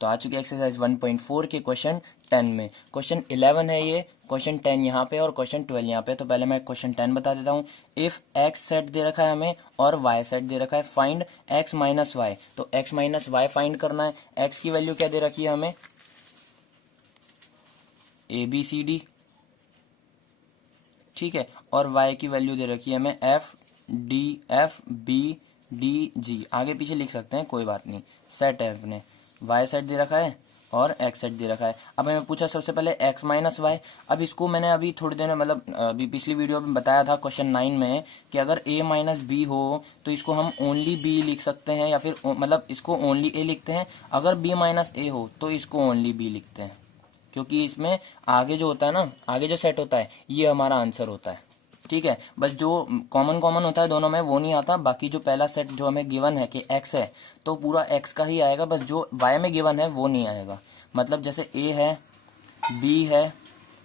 तो आ चुके एक्सरसाइज 1.4 के क्वेश्चन 10 में। क्वेश्चन 11 है ये, क्वेश्चन 10 यहाँ पे और क्वेश्चन 12 यहाँ पे। तो पहले मैं क्वेश्चन 10 बता देता हूँ। इफ एक्स सेट दे रखा है हमें और वाई सेट दे रखा है, फाइंड एक्स माइनस वाई। तो एक्स माइनस वाई फाइंड करना है। एक्स की वैल्यू क्या दे रखी है हमें, ए बी सी डी, ठीक है, और वाई की वैल्यू दे रखी है हमें एफ बी डी जी। आगे पीछे लिख सकते हैं, कोई बात नहीं। सेट है अपने, वाई सेट दे रखा है और एक्स सेट दे रखा है। अब हमें पूछा सबसे पहले एक्स माइनस वाई। अब इसको मैंने अभी थोड़ी देर में मतलब अभी पिछली वीडियो में बताया था क्वेश्चन 9 में कि अगर ए माइनस बी हो तो इसको हम ओनली बी लिख सकते हैं, या फिर मतलब इसको ओनली ए लिखते हैं। अगर बी माइनस ए हो तो इसको ओनली बी लिखते हैं, क्योंकि इसमें आगे जो होता है ना, आगे जो सेट होता है ये हमारा आंसर होता है, ठीक है। बस जो कॉमन कॉमन होता है दोनों में वो नहीं आता। बाकी जो पहला सेट जो हमें गिवन है कि एक्स है तो पूरा एक्स का ही आएगा, बस जो वाई में गिवन है वो नहीं आएगा। मतलब जैसे ए है, बी है,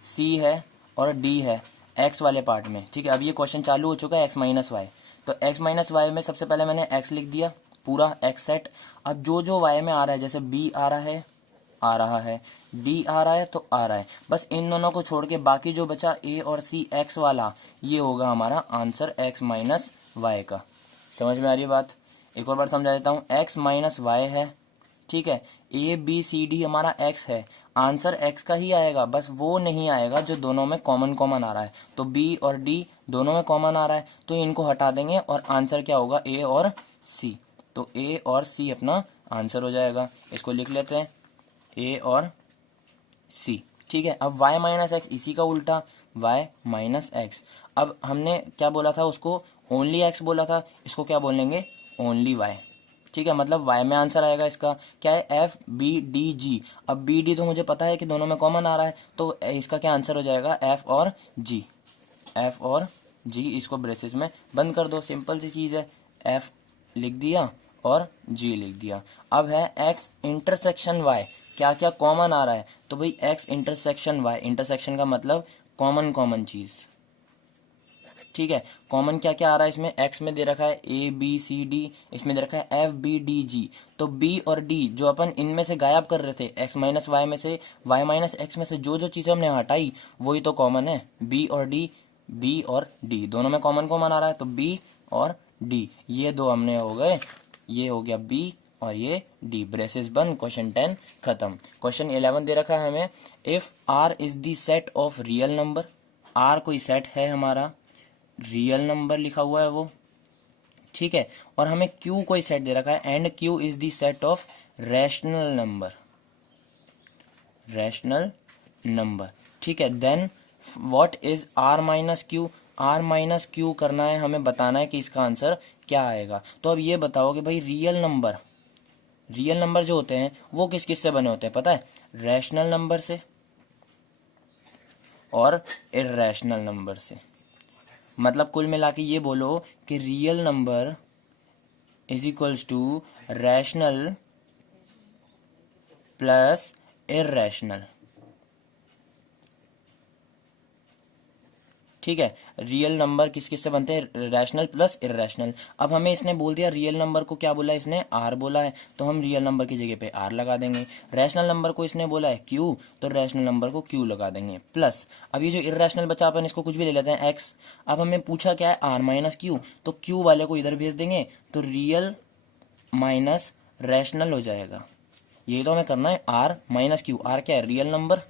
सी है और डी है एक्स वाले पार्ट में, ठीक है। अब ये क्वेश्चन चालू हो चुका है एक्स माइनस वाई। तो एक्स माइनस वाई में सबसे पहले मैंने एक्स लिख दिया, पूरा एक्स सेट। अब जो जो वाई में आ रहा है, जैसे बी आ रहा है, डी आ रहा है तो आ रहा है, बस इन दोनों को छोड़ के बाकी जो बचा ए और सी एक्स वाला, ये होगा हमारा आंसर एक्स माइनस वाई का। समझ में आ रही है बात? एक और बार समझा देता हूँ। एक्स माइनस वाई है, ठीक है। ए बी सी डी हमारा एक्स है, आंसर एक्स का ही आएगा, बस वो नहीं आएगा जो दोनों में कॉमन कॉमन आ रहा है। तो बी और डी दोनों में कॉमन आ रहा है तो इनको हटा देंगे और आंसर क्या होगा, ए और सी। तो ए और सी अपना आंसर हो जाएगा। इसको लिख लेते हैं, ए और सी, ठीक है। अब y माइनस एक्स, इसी का उल्टा y माइनस एक्स। अब हमने क्या बोला था, उसको ओनली x बोला था, इसको क्या बोलेंगे, ओनली y, ठीक है। मतलब y में आंसर आएगा इसका क्या है, एफ बी डी जी। अब बी डी तो मुझे पता है कि दोनों में कॉमन आ रहा है, तो इसका क्या आंसर हो जाएगा, एफ और जी। एफ और जी, इसको ब्रेसेस में बंद कर दो, सिंपल सी चीज़ है। एफ लिख दिया और जी लिख दिया। अब है एक्स इंटरसेक्शन वाई, क्या क्या कॉमन आ रहा है। तो भाई एक्स इंटरसेक्शन वाई, इंटरसेक्शन का मतलब कॉमन कॉमन चीज़, ठीक है। कॉमन क्या क्या आ रहा है इसमें, एक्स में दे रखा है ए बी सी डी, इसमें दे रखा है एफ बी डी जी। तो बी और डी जो अपन इनमें से गायब कर रहे थे, एक्स माइनस वाई में से, वाई माइनस एक्स में से जो जो चीज़ें हमने हटाई वही तो कॉमन है, बी और डी। बी और डी दोनों में कॉमन कॉमन आ रहा है, तो बी और डी ये दो हमने हो गए, ये हो गया बी और ये डी। ब्रेसेस बंद, क्वेश्चन 10 खत्म। क्वेश्चन 11 दे रखा है हमें, if R is the set of real number. R कोई सेट है हमारा, रियल नंबर लिखा हुआ है वो, ठीक है। और हमें क्यू कोई सेट दे रखा है, and Q is the set of rational number, rational number, ठीक है। Then what is R minus Q. R minus Q करना है हमें, बताना है कि इसका आंसर क्या आएगा। तो अब ये बताओ कि भाई रियल नंबर जो होते हैं वो किस किस से बने होते हैं, पता है, रैशनल नंबर से और इर्रेशनल नंबर से। मतलब कुल मिला के ये बोलो कि real number is equals to rational plus irrational, ठीक है। रियल नंबर किस किस से बनते हैं, रैशनल प्लस इर्रेशनल। अब हमें इसने बोल दिया रियल नंबर को क्या बोला, इसने आर बोला है, तो हम रियल नंबर की जगह पे आर लगा देंगे। रैशनल नंबर को इसने बोला है क्यू, तो रैशनल नंबर को क्यू लगा देंगे प्लस। अब ये जो इर्रेशनल बचा अपन इसको कुछ भी ले लेते हैं एक्स। अब हमें पूछा क्या है, आर माइनस क्यू, तो क्यू वाले को इधर भेज देंगे, तो रियल माइनस रैशनल हो जाएगा। ये तो हमें करना है, आर माइनस क्यू। आर क्या है, रियल नंबर,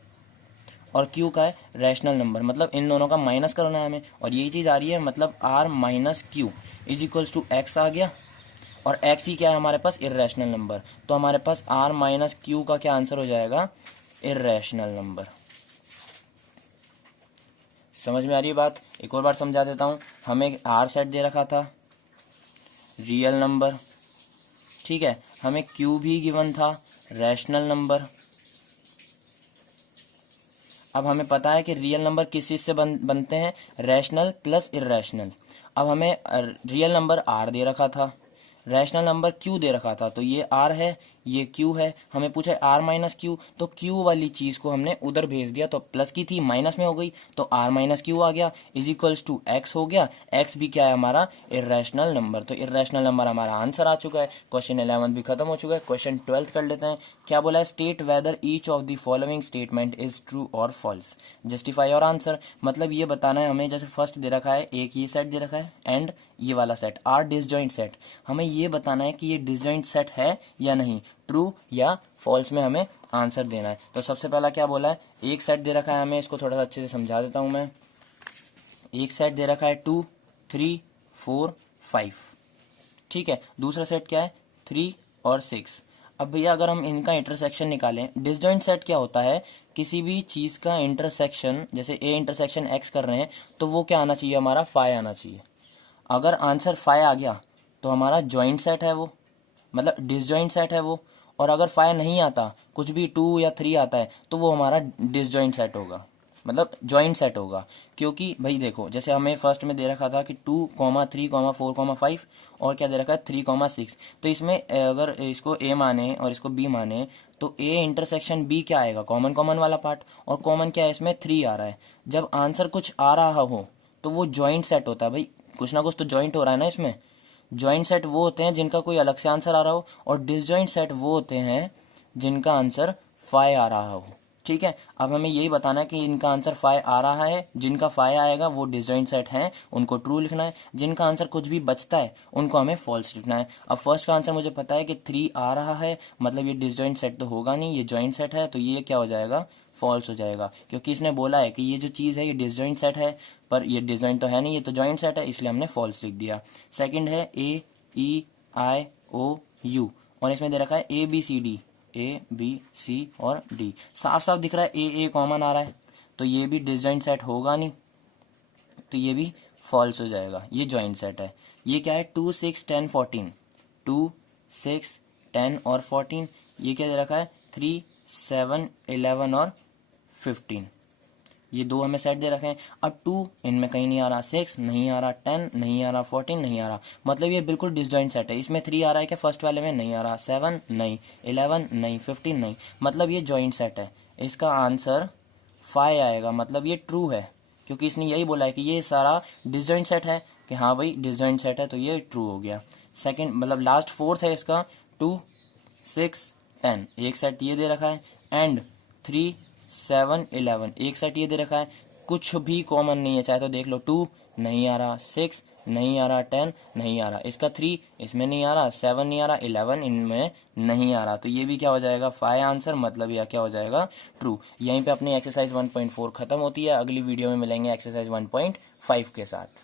और क्यू का है रैशनल नंबर, मतलब इन दोनों का माइनस करना है हमें, और यही चीज़ आ रही है। मतलब R minus Q is equals to X आ गया, और एक्स ही क्या है हमारे पास, इर्रेशनल नंबर। तो हमारे पास आर माइनस क्यू का क्या आंसर हो जाएगा, इर्रेशनल नंबर। समझ में आ रही है बात? एक और बार समझा देता हूँ। हमें आर सेट दे रखा था, रियल नंबर, ठीक है। हमें क्यू भी गिवन था, रैशनल नंबर। अब हमें पता है कि रियल नंबर किस चीज़ से बनते हैं, रैशनल प्लस इर्रेशनल। अब हमें रियल नंबर आर दे रखा था, रैशनल नंबर क्यू दे रखा था, तो ये आर है, ये क्यू है, हमें पूछा है आर माइनस क्यू, तो क्यू वाली चीज को हमने उधर भेज दिया, तो प्लस की थी माइनस में हो गई, तो आर माइनस क्यू आ गया, इज इक्वल्स टू एक्स हो गया। एक्स भी क्या है हमारा, इर्रेशनल नंबर, तो इर्रेशनल नंबर हमारा आंसर आ चुका है। क्वेश्चन 11 भी खत्म हो चुका है। क्वेश्चन 12 कर लेते हैं। क्या बोला है, state whether each of the following statement is true और फॉल्स, जस्टिफाई और आंसर। मतलब ये बताना है हमें, जैसे फर्स्ट दे रखा है, एक ये सेट दे रखा है एंड ये वाला सेट आर डिसजॉइंट सेट, हमें ये बताना है कि ये डिसजॉइंट सेट है या नहीं, ट्रू या फॉल्स में हमें आंसर देना है। तो सबसे पहला क्या बोला है, एक सेट दे रखा है हमें, इसको थोड़ा सा अच्छे से समझा देता हूं मैं। एक सेट दे रखा है 2 3 4 5, ठीक है। दूसरा सेट क्या है, 3 और 6। अब भैया अगर हम इनका इंटरसेक्शन निकालें, डिसजॉइंट सेट क्या होता है, किसी भी चीज का इंटरसेक्शन, जैसे ए इंटरसेक्शन एक्स कर रहे हैं, तो वो क्या आना चाहिए, हमारा फाई आना चाहिए। अगर आंसर फाई आ गया तो हमारा जॉइंट सेट है वो, मतलब डिसजॉइंट सेट है वो। और अगर फाई नहीं आता, कुछ भी 2 या 3 आता है, तो वो हमारा डिसजॉइंट सेट होगा, मतलब जॉइंट सेट होगा। क्योंकि भाई देखो, जैसे हमें फर्स्ट में दे रखा था कि 2, 3, 4, 5, और क्या दे रखा है 3, 6। तो इसमें अगर इसको ए माने और इसको बी माने, तो ए इंटरसेक्शन बी क्या आएगा, कॉमन कॉमन वाला पार्ट, और कॉमन क्या है इसमें 3 आ रहा है। जब आंसर कुछ आ रहा हो तो वो जॉइंट सेट होता है भाई, कुछ ना कुछ तो जॉइंट हो रहा है ना इसमें। जॉइंट सेट वो होते हैं जिनका कोई अलग से आंसर आ रहा हो, और डिसजॉइंट सेट वो होते हैं जिनका आंसर फाई आ रहा हो, ठीक है। अब हमें यही बताना है कि इनका आंसर फाई आ रहा है, जिनका फाई आएगा वो डिसजॉइंट सेट हैं, उनको ट्रू लिखना है। जिनका आंसर कुछ भी बचता है उनको हमें फॉल्स लिखना है। अब फर्स्ट का आंसर मुझे पता है कि 3 आ रहा है, मतलब ये डिसजॉइंट सेट तो होगा नहीं, ये जॉइंट सेट है, तो ये क्या हो जाएगा, फॉल्स हो जाएगा। क्योंकि इसने बोला है कि ये जो चीज़ है ये डिसजॉइंट सेट है, पर ये डिसजॉइंट तो है नहीं, ये तो जॉइंट सेट है, इसलिए हमने फॉल्स लिख दिया। सेकंड है AEIOU, और इसमें दे रखा है ABCD, ABC और D, साफ साफ दिख रहा है ए कॉमन आ रहा है, तो ये भी डिसजॉइंट सेट होगा नहीं, तो ये भी फॉल्स हो जाएगा, ये जॉइंट सेट है। ये क्या है 2 6 10 14, 2 6 10 और 14, ये क्या दे रखा है 3 7 11 और 15, ये दो हमें सेट दे रखे हैं। अब 2 इनमें कहीं नहीं आ रहा, 6 नहीं आ रहा, 10 नहीं आ रहा, 14 नहीं आ रहा, मतलब ये बिल्कुल डिसजॉइंट सेट है। इसमें 3 आ रहा है क्या, फर्स्ट वाले में नहीं आ रहा, 7 नहीं, 11 नहीं, 15 नहीं, मतलब ये जॉइंट सेट है। इसका आंसर 5 आएगा, मतलब ये ट्रू है, क्योंकि इसने यही बोला है कि ये सारा डिसजॉइंट सेट है, कि हाँ भाई डिसजॉइंट सेट है, तो ये ट्रू हो गया। सेकंड मतलब लास्ट फोर्थ है इसका 2 6 10, एक सेट ये दे रखा है, एंड 3 7 11, एक सेट ये दे रखा है, कुछ भी कॉमन नहीं है, चाहे तो देख लो, 2 नहीं आ रहा, 6 नहीं आ रहा, 10 नहीं आ रहा, इसका 3 इसमें नहीं आ रहा, 7 नहीं आ रहा, 11 इनमें नहीं आ रहा, तो ये भी क्या हो जाएगा 5 आंसर, मतलब यह क्या हो जाएगा ट्रू। यहीं पे अपनी एक्सरसाइज 1.4 खत्म होती है। अगली वीडियो में मिलेंगे एक्सरसाइज 1.5 के साथ।